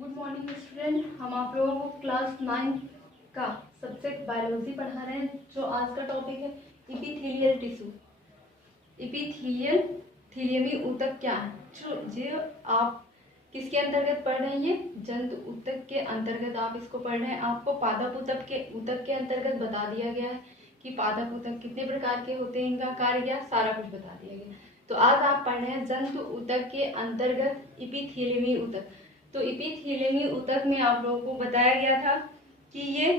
Good morning student. हम आप लोगों को क्लास 9 का सब्जेक्ट बायोलॉजी पढ़ा रहे हैं। जो आज का टॉपिक है इपीथेलियल टिश्यू। इपीथेलियल थीलियमी ऊतक क्या है? जो आप किसके अंतर्गत पढ़ रहे हैं? ये जंतु ऊतक के अंतर्गत आप इसको पढ़ रहे हैं। आपको पादप ऊतक के अंतर्गत बता दिया गया है कि पादप ऊतक कितने प्रकार के होते हैं, इनका कार्य क्या, सारा कुछ बता दिया गया। तो आज आप पढ़ रहे हैं जंतु ऊतक के अंतर्गत इपीथेलियमी ऊतक। तो इपीथेलियमी ऊतक में आप लोगों को बताया गया था कि ये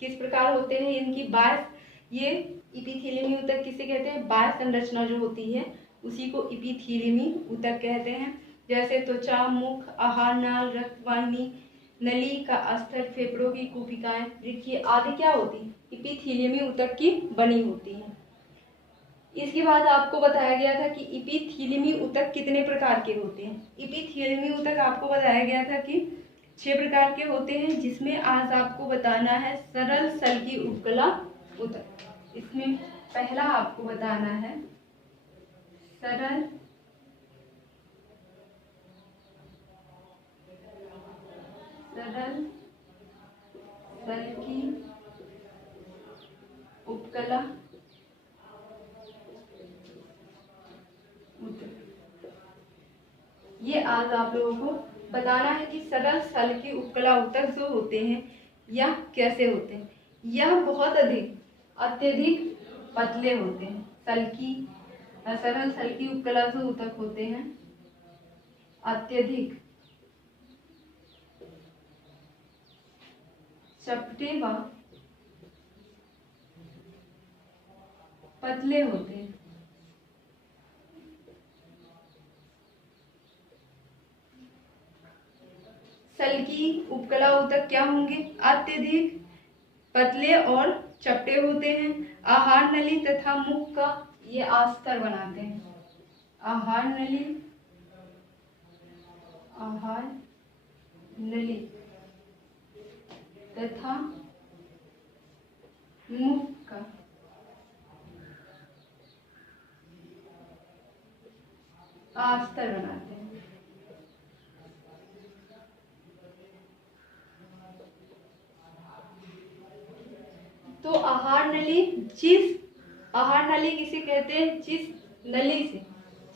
किस प्रकार होते हैं, इनकी बाह्य, ये इपीथेलियमी ऊतक किसे कहते हैं? बाह्य संरचना जो होती है उसी को इपीथेलियमी ऊतक कहते हैं। जैसे त्वचा, मुख, आहार नाल, रक्तवाहिनी, नली का स्तर, फेफड़ों की कोशिकाएं, वृक्कीय आदि क्या होती है? इपीथेलियमी ऊतक की बनी होती है। इसके बाद आपको बताया गया था कि इपीथेलियमी ऊतक कितने प्रकार के होते हैं। इपीथेलियमी ऊतक आपको बताया गया था कि 6 प्रकार के होते हैं, जिसमें आज आपको बताना है सरल सल्की उपकला ऊतक। इसमें पहला आपको बताना है सरल सल्की उपकला ये आज आप लोगों को बताना है कि सरल सल्की उपकला ऊतक जो होते हैं यह कैसे होते हैं। यह बहुत अत्यधिक पतले होते हैं। सरल सल्की उपकला जो ऊतक होते हैं अत्यधिक चपटे व पतले होते हैं। सल्की उपकला ऊतक क्या होंगे? अत्यधिक पतले और चपटे होते हैं। आहार नली तथा मुख का ये आस्तर बनाते हैं। आहार नली तथा मुख का आस्तर बनाते हैं। तो आहार नली किसे कहते हैं?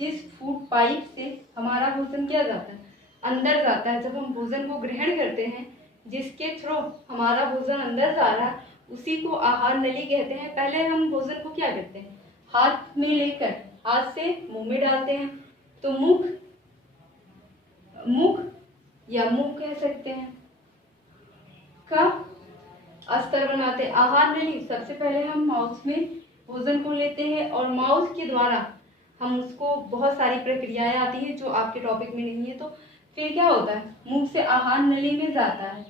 जिस फूड पाइप से हमारा भोजन किया जाता है, अंदर जाता है। जब हम भोजन को ग्रहण करते हैं, जिसके थ्रू हमारा भोजन अंदर जा रहा है, उसी को आहार नली कहते हैं। पहले हम भोजन को क्या करते हैं? हाथ में लेकर हाथ से मुंह में डालते हैं। तो मुख या मुंह कह सकते हैं का अस्तर बनाते। आहार नली सबसे पहले हम माउस में भोजन को लेते हैं और माउस के द्वारा हम उसको, बहुत सारी प्रक्रियाएं आती है जो आपके टॉपिक में नहीं है। तो फिर क्या होता है? मुंह से आहार नली में जाता है।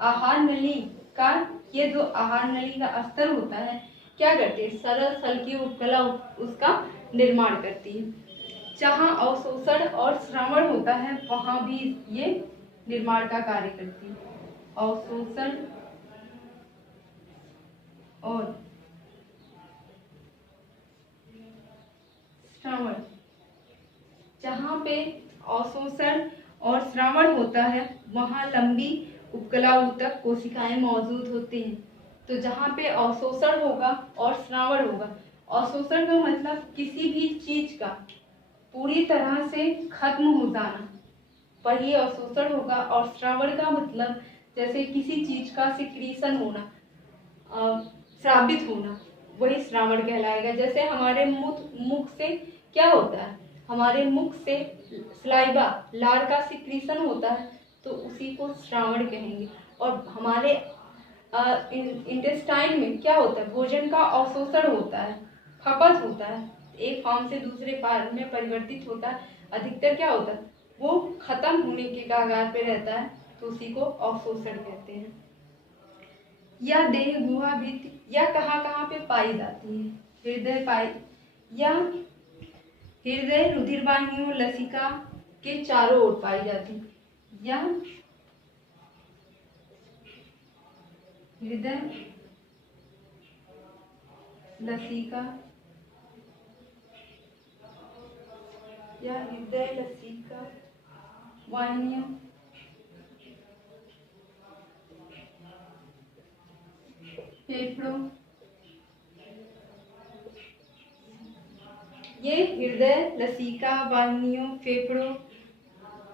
आहार नली का ये जो आहार नली का अस्तर होता है क्या करती है? सरल सल्की उपकला उसका निर्माण करती है। जहाँ अवशोषण और श्रावण होता है वहां भी ये निर्माण का कार्य करती है। अवशोषण और श्रावण, जहाँ पे अवशोषण और श्रावण होता है वहाँ लंबी उपकला ऊतक कोशिकाएं मौजूद होती हैं। तो जहाँ पे अवशोषण होगा और श्रावण होगा, अवशोषण का मतलब किसी भी चीज का पूरी तरह से खत्म हो जाना, पर ये अवशोषण होगा। और श्रावण का मतलब जैसे किसी चीज का सिक्रीशन होना, श्रावित होना, वही श्रावण कहलाएगा। जैसे हमारे मुख से क्या होता है? हमारे मुख से सलाइवा, लार का सिक्रीशन होता है, तो उसी को श्रावण कहेंगे। और हमारे इंटेस्टाइन में क्या होता है? भोजन का अवशोषण होता है, खपत होता है, एक फॉर्म से दूसरे फॉर्म में परिवर्तित होता है। अधिकतर क्या होता है? वो खत्म होने के कगार पे रहता है, तो उसी को अवशोषण कहते हैं। यह देह गुहा भित्ति या कहाँ पे पाई जाती है? हृदय रुधिर वाहिनियों लसिका के चारों ओर पाई जाती है। यह हृदय लसिका या हृदय लसिका वाहिनियों फेफड़ों, ये हृदय लसिका वाहिनियों फेफड़ों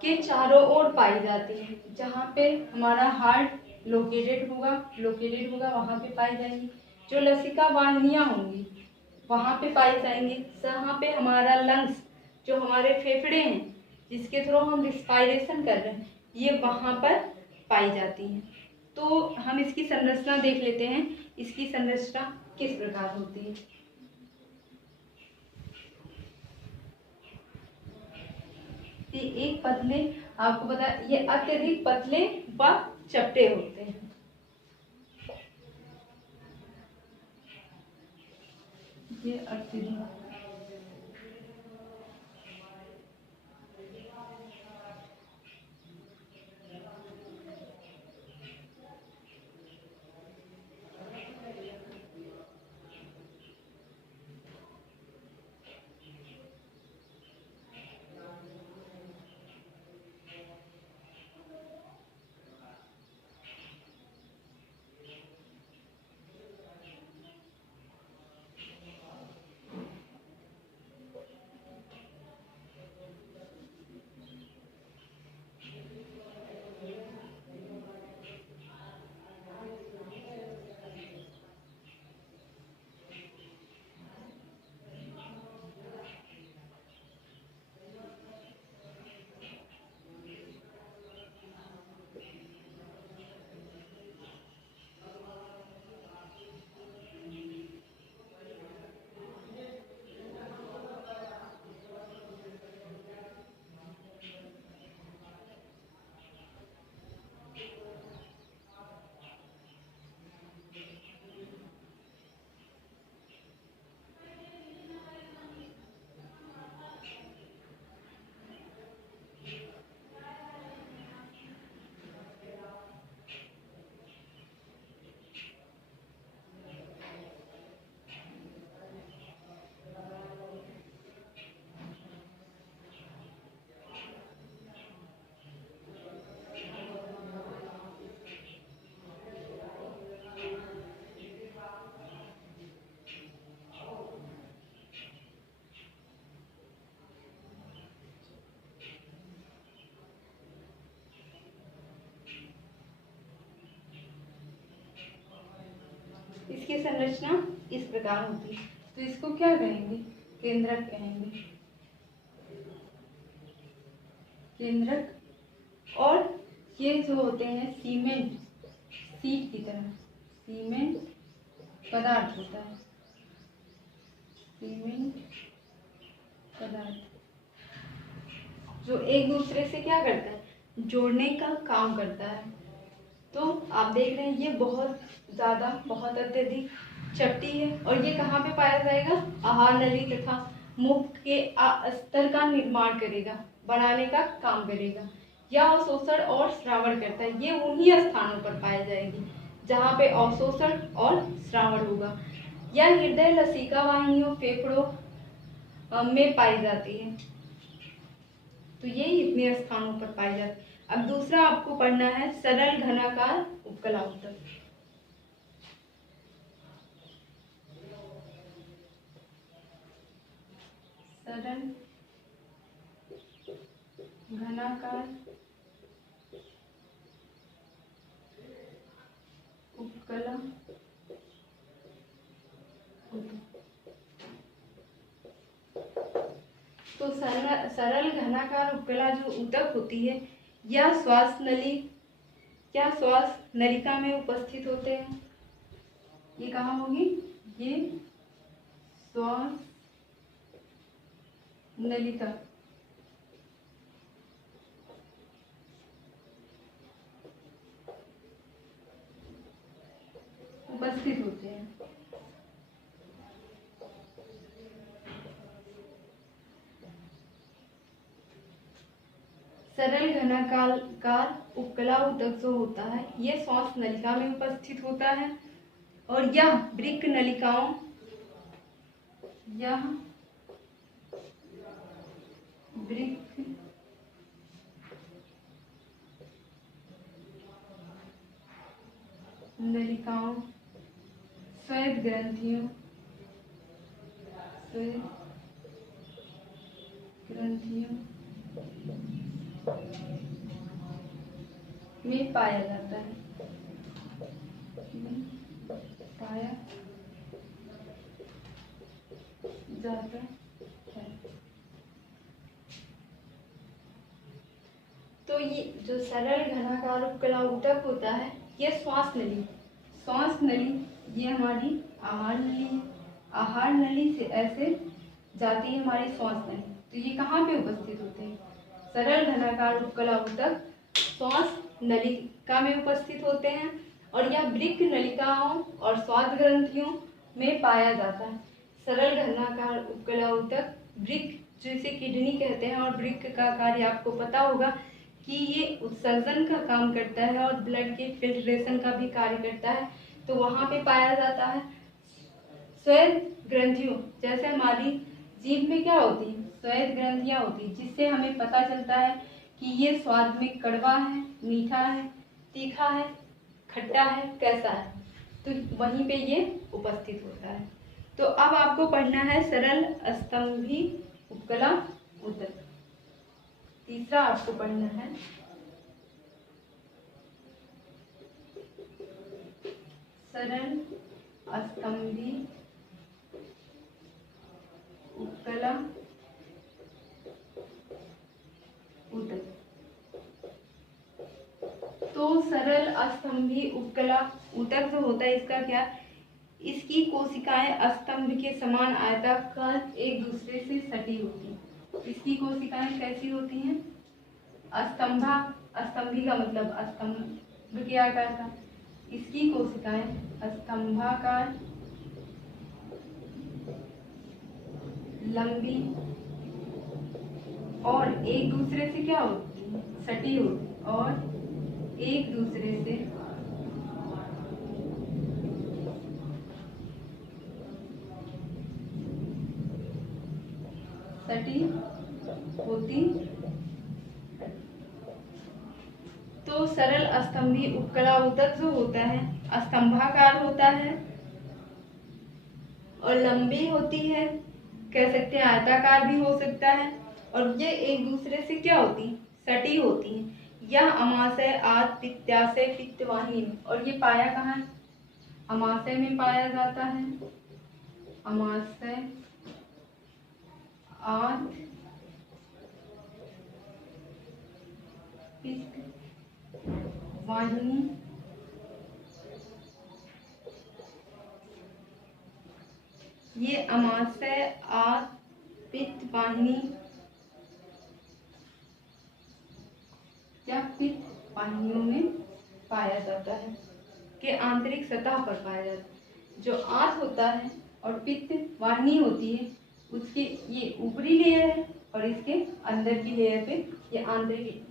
के चारों ओर पाई जाती है। जहाँ पे हमारा हार्ट लोकेटेड होगा वहाँ पे पाई जाएंगी। जो लसिका वाहिनियाँ होंगी वहाँ पे पाई जाएंगी। जहाँ पे हमारा लंग्स, जो हमारे फेफड़े हैं जिसके थ्रू हम रिस्पायरेशन कर रहे हैं, ये वहाँ पर पाई जाती हैं। तो हम इसकी संरचना देख लेते हैं, इसकी संरचना किस प्रकार होती है। एक पतले, आपको पता है ये अत्यधिक पतले व चपटे होते हैं। ये अत्यधिक इसकी संरचना इस प्रकार होती है। तो इसको क्या कहेंगे? केंद्रक कहेंगे। केंद्रक। और ये जो होते हैं सीमेंट, सीट की तरह सीमेंट पदार्थ होता है। सीमेंट पदार्थ जो एक दूसरे से क्या करता है? जोड़ने का काम करता है। तो आप देख रहे हैं ये बहुत ज़्यादा, बहुत अत्यधिक चपटी है। और ये कहाँ पे पाया जाएगा? आहार नली तथा मुख के अस्तर का निर्माण करेगा, बनाने का काम करेगा। यह अवशोषण और श्रावण करता है। ये उन्हीं स्थानों पर पाई जाएगी जहाँ पे अवशोषण और श्रावण होगा। यह हृदय लसिका वाहिनियों फेफड़ों में पाई जाती है। तो ये इतने स्थानों पर पाई जाती है। अब दूसरा आपको पढ़ना है सरल घनाकार उपकला ऊतक। सरल घनाकार उपकला ऊतक। तो सरल घनाकार उपकला जो ऊतक होती है, यह श्वास नलिका में उपस्थित होते हैं। ये कहाँ होगी? ये श्वास नलिका उपस्थित होते हैं। सरल घनाकार उपकला ऊतक जो होता है, यह श्वास नलिका में उपस्थित होता है। और यह वृक्क नलिकाओं, यह वृक्क नलिकाओं श्वेत ग्रंथियों में पाया जाता है, तो ये जो सरल घनाकार उपकला ऊतक होता है, ये श्वास नली ये हमारी आहार नली है। आहार नली से ऐसे जाती है हमारी श्वास नली। तो ये कहाँ पे उपस्थित होते हैं? सरल घनाकार उपकला ऊतक श्वास नलिका में उपस्थित होते हैं और यह वृक्क नलिकाओं और श्वास ग्रंथियों में पाया जाता है। सरल घनाकार उपकला ऊतक वृक्क, जिसे किडनी कहते हैं, और वृक्क का कार्य आपको पता होगा कि ये उत्सर्जन का काम करता है और ब्लड के फिल्ट्रेशन का भी कार्य करता है, तो वहाँ पे पाया जाता है। श्वेत ग्रंथियों, जैसे हमारी जीभ में क्या होती है? श्वेत ग्रंथियाँ होती है, जिससे हमें पता चलता है कि ये स्वाद में कड़वा है, मीठा है, तीखा है, खट्टा है, कैसा है, तो वहीं पे ये उपस्थित होता है। तो अब आपको पढ़ना है सरल स्तंभी उपकला ऊतक। तीसरा आपको पढ़ना है सरल स्तंभी उपकला ऊतक। तो सरल स्तंभी उपकला ऊतक जो होता है, इसका क्या, इसकी कोशिकाएं स्तंभ के समान आयताकार एक दूसरे से सटी होती हैं। इसकी कोशिकाएं कैसी होती हैं? स्तंभी का मतलब स्तंभ के आकार का। इसकी कोशिकाएं स्तंभाकार, लंबी और एक दूसरे से क्या होती है? सटी होती, और एक दूसरे से सटी होती। तो सरल स्तंभी उपकला ऊतक जो होता है, स्तंभाकार होता है और लंबी होती है, कह सकते हैं आयताकार भी हो सकता है, और ये एक दूसरे से क्या होती? सटी होती है। यह अमाशय, आद, पित्ताशय, पित्तवाहिनी में, और ये पाया कहाँ है? अमाशय में पाया जाता है। अमाशय, आद, पित्त वाहिनी, ये अमाशय, आद, पित्त वाहिनी या पित्त वाहिनियों में पाया जाता है, के आंतरिक सतह पर पाया जाता है। जो आंत होता है और पित्त वाहिनी होती है, उसके ये ऊपरी लेयर है और इसके अंदर की लेयर पे ये आंतरिक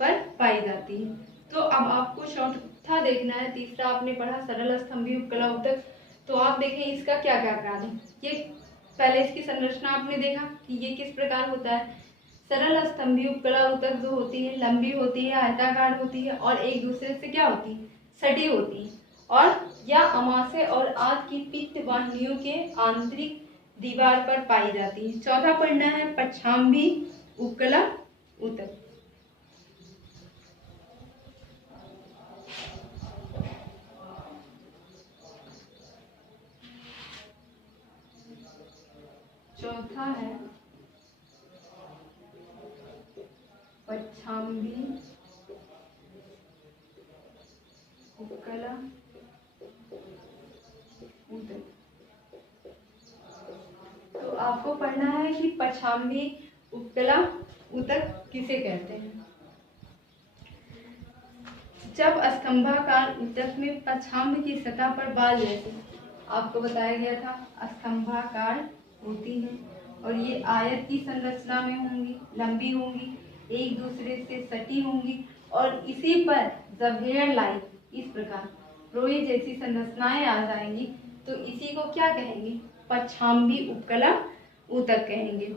पर पाई जाती है। तो अब आपको चौथा देखना है। तीसरा आपने पढ़ा सरल स्तंभी उपकला ऊतक। तो आप देखें इसका क्या क्या कार्य है। ये पहले इसकी संरचना आपने देखा कि ये किस प्रकार होता है। सरल स्तंभी उपकला ऊतक जो होती है, लंबी होती है, आयताकार होती है और एक दूसरे से क्या होती है? सटी होती है, और या अमाशय और आद की पित्त वाहिनियों के आंतरिक दीवार पर पाई जाती है। चौथा पढ़ना है पक्षांभी उपकला ऊतक। चौथा है पक्षांभी उपकला ऊतक। तो आपको पढ़ना है कि पक्षांभी उपकला ऊतक किसे कहते हैं। जब स्तंभाकार ऊतक में पक्षांभ की सतह पर बाल जैसे, आपको बताया गया था, स्तंभाकार होती है और ये आयत की संरचना में होंगी, लंबी होंगी, एक दूसरे से सटी होंगी, और इसी पर जब हेयर लाइन इस प्रकार रोए जैसी संरचनाएं आ जाएंगी तो इसी को क्या कहेंगे? पक्षांभी उपकला ऊतक कहेंगे,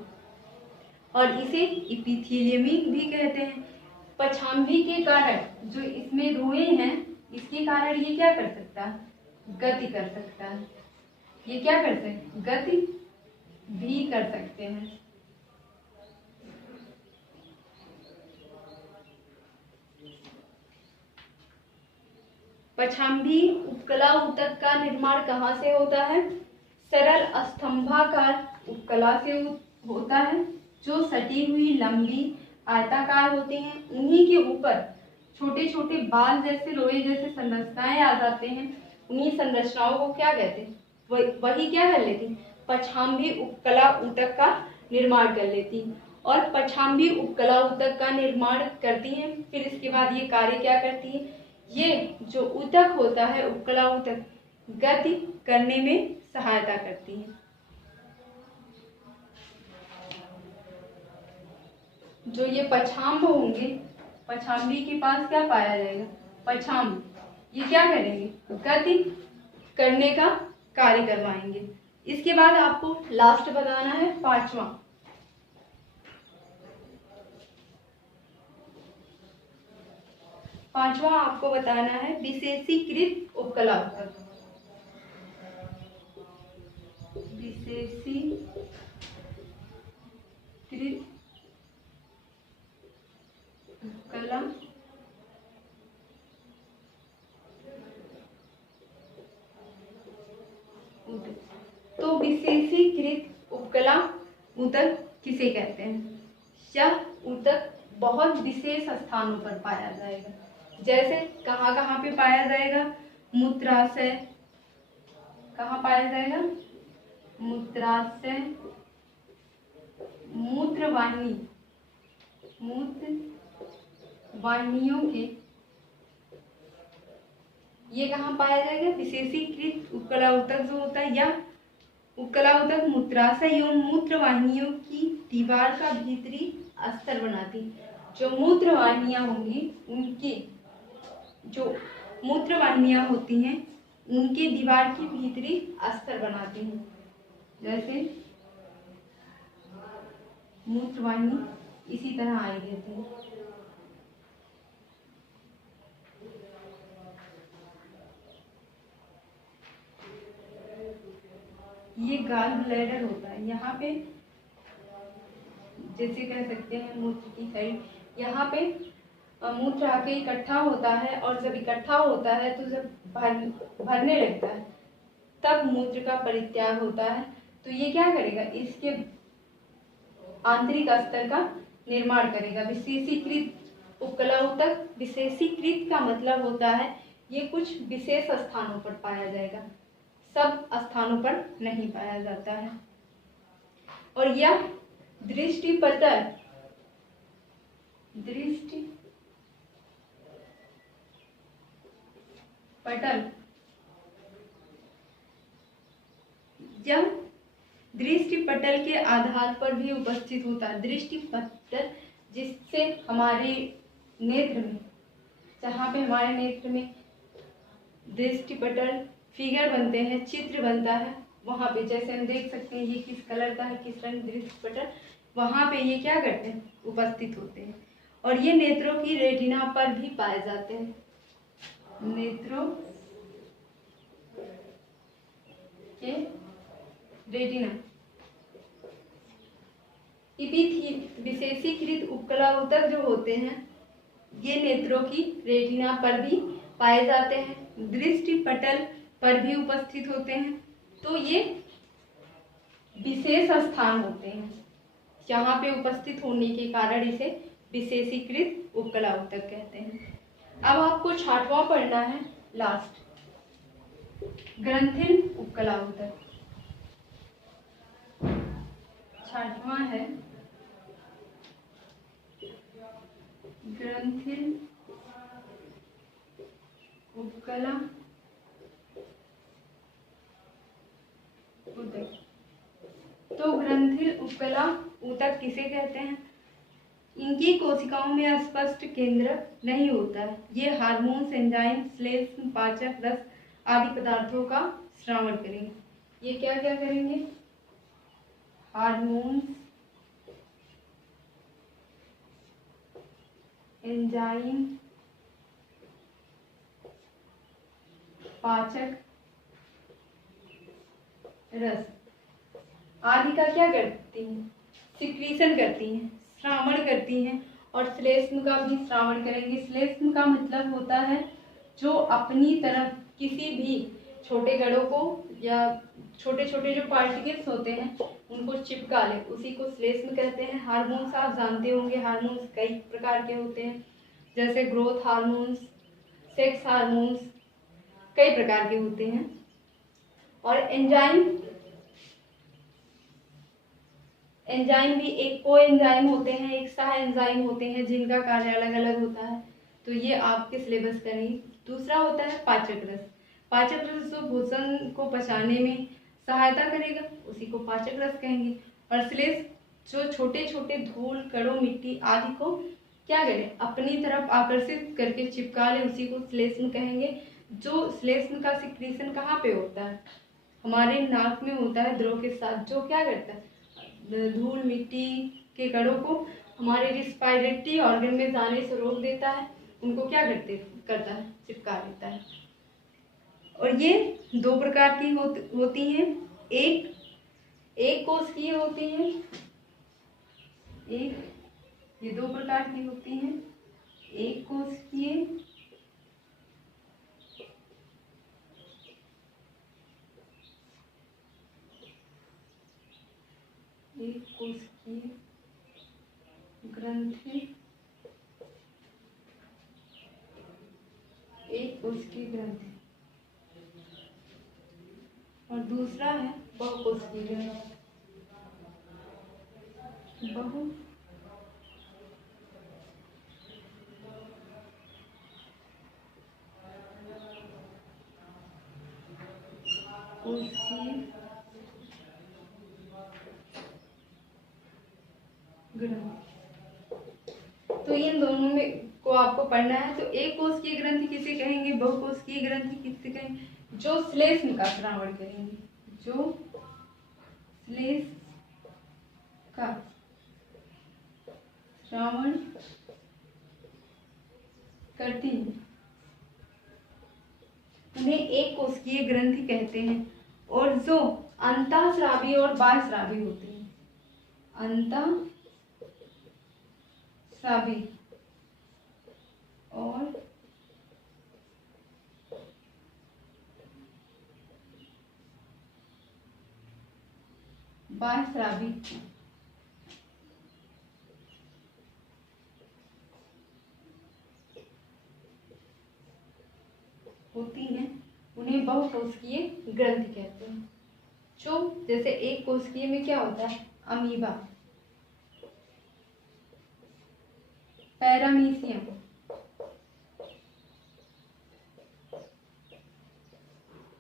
और इसे इपिथीलियमी भी कहते हैं। पक्षांभी के कारण जो इसमें रोए हैं, इसके कारण ये क्या कर सकता है? गति कर सकता है। ये क्या करते हैं? गति भी कर सकते हैं। पछांबी उपकला ऊतक का निर्माण कहाँ से होता है? सरल स्तंभाकार उपकला से होता है, जो सटी हुई लंबी आयताकार होती हैं। उन्हीं के ऊपर छोटे छोटे बाल जैसे लोहे जैसे संरचनाएं आ जाते हैं। उन्हीं संरचनाओं को क्या कहते हैं? वही क्या कर लेती? पछांबी उपकला ऊतक का निर्माण कर लेती और पछांबी उपकला ऊतक का निर्माण करती हैं। फिर इसके बाद ये कार्य क्या करती है? ये जो ऊतक होता है, उपकला ऊतक, गति करने में सहायता करती है। जो ये पछांब होंगे, पछांबी के पास क्या पाया जाएगा? पछांब। ये क्या करेंगे? गति करने का कार्य करवाएंगे। इसके बाद आपको लास्ट बताना है पांचवा। पांचवा आपको बताना है विशेषीकृत उपकला ऊतक। विशेषीकृत उपकला ऊतक। तो विशेषीकृत उपकला ऊतक किसे कहते हैं? यह ऊतक बहुत विशेष स्थानों पर पाया जाएगा। जैसे कहाँ कहाँ पे पाया जाएगा? मूत्राशय। कहाँ पाया जाएगा? मूत्राशय, मूत्रवाहिनी, मूत्रवाहिनियों के, ये कहाँ पाया जाएगा? विशेषीकृत उपकला ऊतक जो होता है, या उपकला ऊतक मूत्राशय एवं मूत्रवाहिनियों की दीवार का भीतरी अस्तर बनाती। जो मूत्रवाहिनियां होंगी, उनके जो मूत्रवाहिनियां होती हैं, उनके दीवार की भीतरी अस्तर बनाती हैं। जैसे मूत्रवाहिनी इसी तरह आई रहती है। ये गॉल ब्लैडर होता है। यहाँ पे जैसे कह सकते हैं मूत्र की साइड, यहाँ पे मूत्र आके इकट्ठा होता है, और जब इकट्ठा होता है तो जब भरने लगता है तब मूत्र का परित्याग होता है। तो ये क्या करेगा? इसके आंतरिक अस्तर का निर्माण करेगा। विशेषीकृत उपकला ऊतक, विशेषीकृत का मतलब होता है ये कुछ विशेष स्थानों पर पाया जाएगा, सब स्थानों पर नहीं पाया जाता है। और यह दृष्टिपटल यह दृष्टिपटल के आधार पर भी उपस्थित होता है। दृष्टिपटल जिससे हमारे नेत्र में, जहाँ पे हमारे नेत्र में दृष्टिपटल फिगर बनते हैं, चित्र बनता है, वहाँ पे जैसे हम देख सकते हैं ये किस कलर का है, किस रंग दृष्टिपटल, वहाँ पे ये क्या करते हैं? उपस्थित होते हैं। और ये नेत्रों की रेटिना पर भी पाए जाते हैं। नेत्रों के रेटिना। विशेषीकृत उपकला ऊतक जो होते हैं, ये नेत्रों की रेटिना पर भी पाए जाते हैं, दृष्टिपटल पर भी उपस्थित होते हैं। तो ये विशेष स्थान होते हैं, यहाँ पे उपस्थित होने के कारण इसे विशेषीकृत उपकला ऊतक कहते हैं। अब आपको छठवां पढ़ना है, लास्ट, ग्रंथिल उपकला ऊतक। छठवां है ग्रंथिल उपकला ऊतक। तो ग्रंथिल उपकला ऊतक किसे कहते हैं? इनकी कोशिकाओं में स्पष्ट केंद्र नहीं होता है। ये हार्मोन्स, एंजाइम, श्लेष्म, पाचक, रस आदि पदार्थों का श्रावण करेंगे। ये क्या क्या करेंगे? हार्मोन्स, एंजाइम, पाचक रस आदि का क्या करती हैं, सिक्रीशन करती हैं, श्रावण करती हैं। और श्लेष्म का भी श्रावण करेंगे। श्लेष्म का मतलब होता है जो अपनी तरफ किसी भी छोटे कणों को या छोटे छोटे जो पार्टिकल्स होते हैं उनको चिपका ले, उसी को श्लेष्म कहते हैं। हार्मोन्स आप जानते होंगे, हार्मोन्स कई प्रकार के होते हैं, जैसे ग्रोथ हार्मोन्स, सेक्स हार्मोन्स, कई प्रकार के होते हैं। और एंजाइम भी एक को एंजाइम होते हैं, एक सह एंजाइम होते हैं, जिनका कार्य अलग अलग होता है। तो ये आपके सिलेबस का नहीं। दूसरा होता है पाचक रस। पाचक रस जो भोजन को पचाने में सहायता करेगा उसी को पाचक रस कहेंगे। और श्लेष्म जो छोटे छोटे धूल कणों मिट्टी आदि को क्या करे, अपनी तरफ आकर्षित करके चिपका ले, उसी को श्लेष्म कहेंगे। जो श्लेष्म का सिक्रीशन कहाँ पे होता है, हमारे नाक में होता है द्रव के साथ, जो क्या करता है धूल मिट्टी के कणों को हमारे रिस्पायरेटरी ऑर्गन में जाने से रोक देता है, उनको क्या करता है, चिपका देता है। और ये दो प्रकार की होती हैं। एक कोशिकीय होती हैं, ये दो प्रकार की होती हैं, एक कोशिकीय ग्रंथि, एक कोशिकीय ग्रंथि, और दूसरा है बहुकोशिकीय ग्रंथि। तो इन दोनों में को आपको पढ़ना है। तो एक कोशिकीय ग्रंथि किसे कहेंगे, बहुकोशिकीय ग्रंथि किसे कहेंगे, जो श्लेष्म का श्रावण करेंगे, जो श्लेष्म का श्रावण करती है उन्हें एक कोशिकीय ग्रंथि कहते हैं। और जो अंतःस्रावी और बाह्यस्रावी होती है, अंतःस्रावी और बाह्यस्रावी होती हैं, उन्हें बहुकोशिकीय ग्रंथि कहते हैं। जो जैसे एक कोशिकीय में क्या होता है, अमीबा, पैरामीशियम,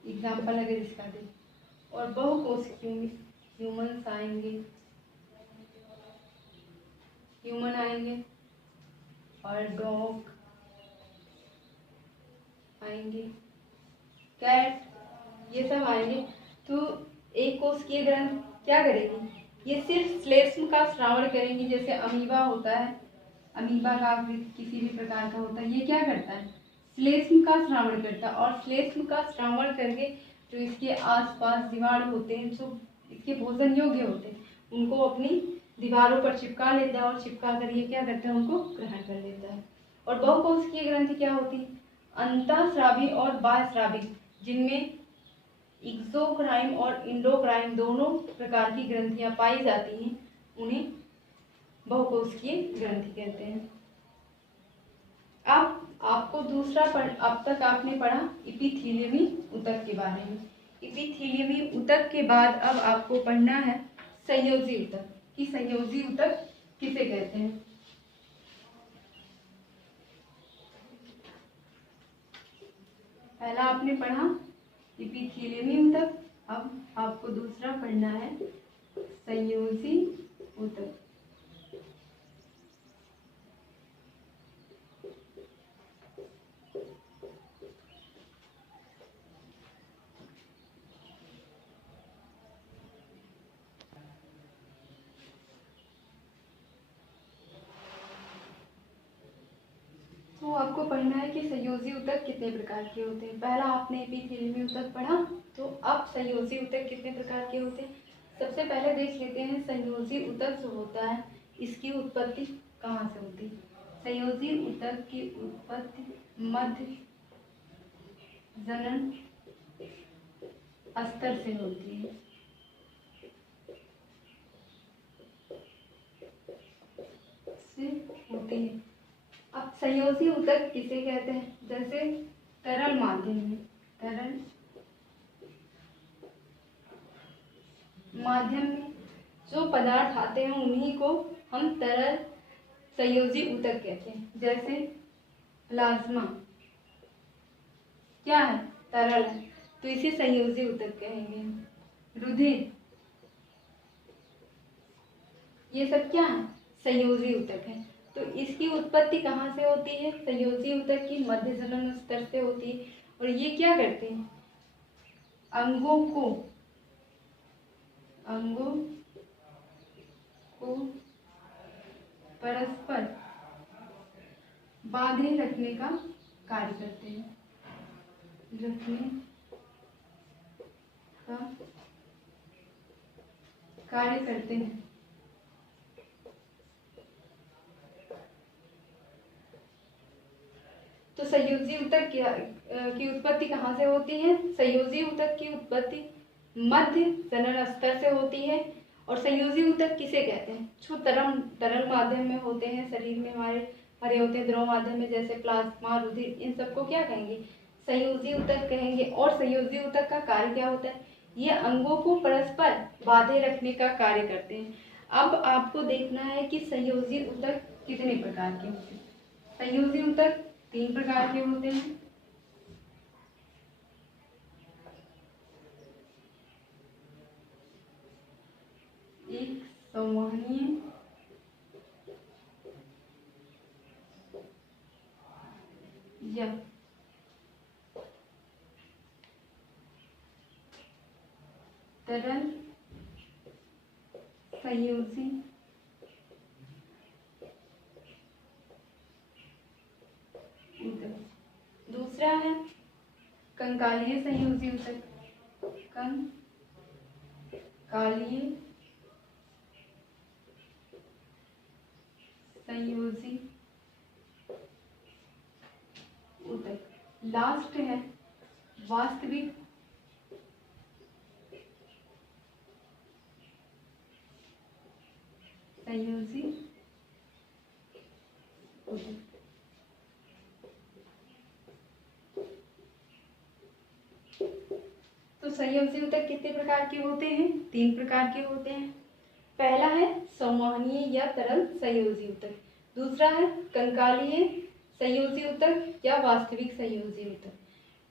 एग्जाम्पल अगर इसका दे। और बहुकोशिकीयों में ह्यूमन आएंगे और डॉग आएंगे, कैट, ये सब आएंगे। तो एक कोशिकीय ग्रंथि क्या करेगी, ये सिर्फ श्लेष्म का श्रावण करेंगी। जैसे अमीबा होता है, अमीबा का आकृति किसी भी प्रकार का होता है, ये क्या करता है, श्लेष्म का श्रावण करता है। और श्लेष्म का श्रावण करके जो इसके आसपास जीवाणु होते हैं, जो इसके भोजन योग्य होते हैं, उनको अपनी दीवारों पर चिपका लेता है और चिपका कर ये क्या करता है, उनको ग्रहण कर लेता है। और बहुकोशिकीय ग्रंथि क्या होती है, अंतःस्रावी और बाह्यस्रावी, जिनमें एक्सोक्राइन और इंडोक्राइन दोनों प्रकार की ग्रंथियां पाई जाती हैं, उन्हें बहुकोशिकीय ग्रंथि कहते हैं। अब आपको दूसरा अब तक आपने पढ़ा इपिथीलियमी ऊतक के बारे में। इपिथीलियमी ऊतक के बाद अब आपको पढ़ना है संयोजी ऊतक, कि संयोजी ऊतक किसे कहते हैं। पहला आपने पढ़ा इपिथीलियमी ऊतक, अब आपको दूसरा पढ़ना है संयोजी ऊतक। तो आपको पढ़ना है कि संयोजी ऊतक कितने प्रकार के होते हैं। पहला आपने एपिथेलियमी ऊतक पढ़ा, तो अब संयोजी ऊतक कितने प्रकार के होते हैं। सबसे पहले देख लेते हैं संयोजी ऊतक जो होता है इसकी उत्पत्ति कहाँ से होती है। संयोजी ऊतक की उत्पत्ति मध्य जनन स्तर से होती है। अब संयोजी ऊतक किसे कहते हैं, जैसे तरल माध्यम में, तरल माध्यम में जो पदार्थ आते हैं उन्हीं को हम तरल संयोजी ऊतक कहते हैं। जैसे प्लाज्मा क्या है, तरल है, तो इसे संयोजी ऊतक कहेंगे। रुधिर, ये सब क्या है, संयोजी ऊतक है। तो इसकी उत्पत्ति कहाँ से होती है, संयोजी ऊतक की मध्य जनन स्तर से होती है। और ये क्या करते हैं, अंगों को परस्पर बांधे रखने का कार्य करते हैं, रखने का कार्य करते हैं। तो संयोजी ऊतक की उत्पत्ति कहाँ से होती है, संयोजी ऊतक की उत्पत्ति मध्य जनन स्तर से होती है। और संयोजी ऊतक किसे कहते हैं, जो तरल माध्यम में होते हैं, शरीर में हमारे भरे होते हैं द्रव माध्यम में, जैसे प्लाज्मा, रुधिर, इन सबको क्या कहेंगे, संयोजी ऊतक कहेंगे। और संयोजी ऊतक का कार्य क्या होता है, ये अंगों को परस्पर बांधे रखने का कार्य करते हैं। अब आपको देखना है कि संयोजी ऊतक कितने प्रकार के होते हैं। संयोजी ऊतक 3 प्रकार के होते हैं। एक संवहनीय, या तरल संयोजी ऊतक। दूसरा है कंकालीय संयोजी ऊतक, कंकालीय संयोजी ऊतक। लास्ट है वास्तविक संयोजी ऊतक। तो संयोजी ऊतक कितने प्रकार के होते हैं, 3 प्रकार के होते हैं। पहला है संवहनीय या तरल संयोजी ऊतक, दूसरा है कंकालीय संयोजी ऊतक या वास्तविक संयोजी ऊतक।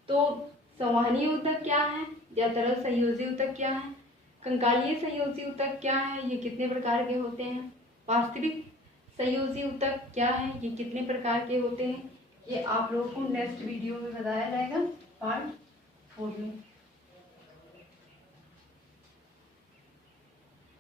तो संवहनीय ऊतक क्या है या तरल संयोजी ऊतक क्या है, कंकालीय संयोजी ऊतक क्या है, ये कितने प्रकार के होते हैं, वास्तविक संयोजी ऊतक क्या है, ये कितने प्रकार के होते हैं, ये आप लोगों को नेक्स्ट वीडियो में बताया जाएगा पार्ट 4 में।